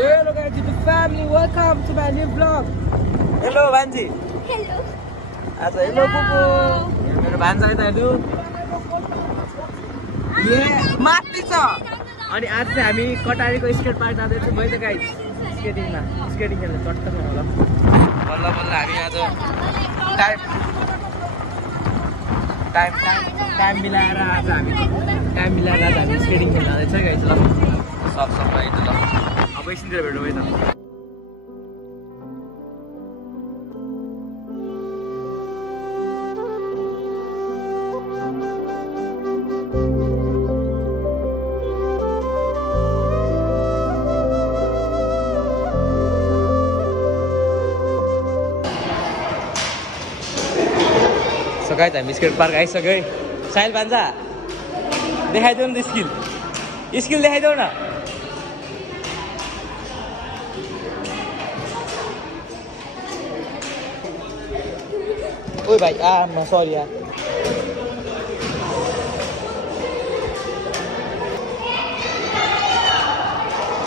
Hello guys, to the family. Welcome to my new vlog. Hello Vanji. Hello. Hello Pupu. मेरो भान्जा है त हेर्नु। माथि छ। अनि आज चाहिँ हामी कटारीको स्केट पार्क जाँदैछौँ है त गाइस। स्केटिङमा स्केटिङ खेल्न चट्ट छ होला। बल्ल बल्ल हामी आज टाइम मिलाएर आज हामी स्केटिङ खेल्न जाँदैछ गाइस ल। सब है त ल। अब एकछिनतिर भेटौँ है त। गाइस हामी स्केट पार्क आइसक्यो है। साहिल भान्जा देखाइदेऊ न त स्किल देखाइदेऊ न। ओइ भाइ आमा सरी यार।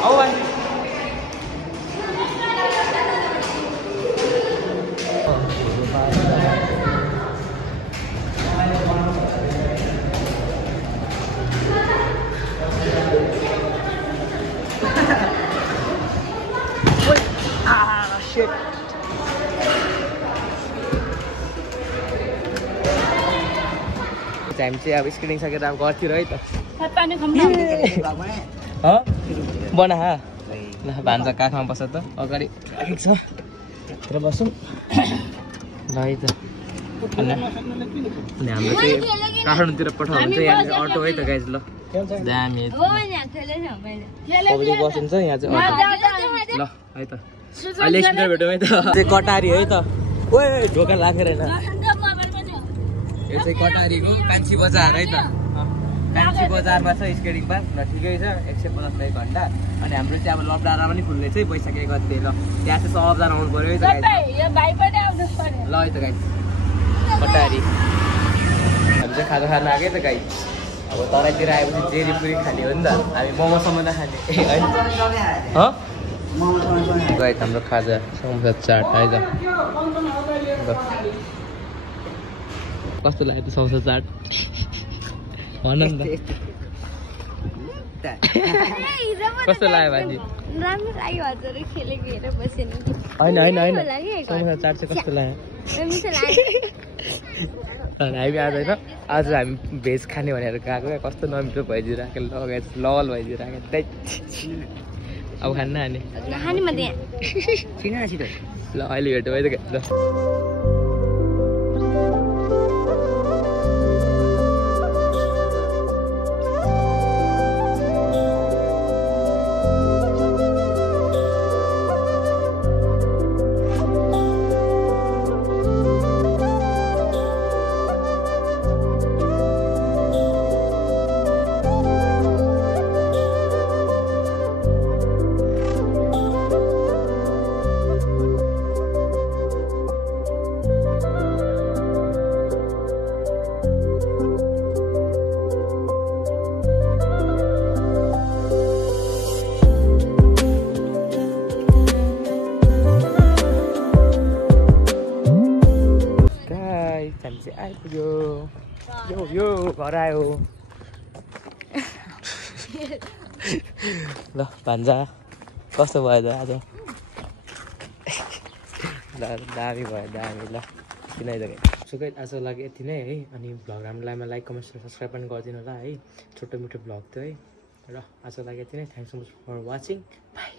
आऊ भाइ shit. टाइम चाहिँ अब स्केटिङ सकेर अब घरतिर है त। बना ल भान्जा काखमा बस्छ त अगाडि राखेको छ तर बसौँ ल है त। अनि हाम्रो चाहिँ काठमाडौँतिर पठाउनु हुन्छ यहाँ अटो है त गाइज ल। दामी पब्लिक बसिन्छ यहाँ चाहिँ अटो ल है त। अहिले एकछिन भेटौँ है त। चाहिँ कटारी है त। ओए ढोका लागेर होइन यो चाहिँ कटारीको कान्छी बजार है त। कान्छी बजारमा छ स्केटिङ पार्क ल ठिकै छ 150 एक घन्टा। अनि हाम्रो चाहिँ अब लपडाँडा पनि खुल्दैछ है पैसा के गते ल। त्यहाँ चाहिँ सबजना आउनु पर्यो है त गाइस ल है त गाइस। कटारी हामी चाहिँ खाजा खान आएकै त गाइस। अब तराईतिर आएपछि जेरी पुरी खाने हो नि त। हामी मोमोसम्म नखाने होइन गाइस। हाम्रो खाजा समोसा चाट है त। कस्तो लाग्यो त समोसा चाट भन न त। कस्तो लाग्यो बाजी? राम्रो लाग्यो हजुर खेलेको हेरेर बसेन कि। होइन समोसा चाट चाहिँ कस्तो लाग्यो? हामी आज होइन आज हामी भेज खाने भनेर गएको क्या। कस्तो नमिठो भइदिइराखेको लल भइदिइराखेको अब खान्न हाने ल अहिले भेटौँ है त ल। आइपुग्यो यो घर आयो ल। भान्जा कस्तो भयो त आज? दामी भयो दामी ल। किन सो गाइस आजको लागि यति नै है। अनि भ्लग राम्रो लाग्यो लाइक कमेन्ट सब्सक्राइब पनि गरिदिनु होला है। छोटो मिठो भ्लग थियो है। र आजको लागि यति नै। Thanks so much for watching. By.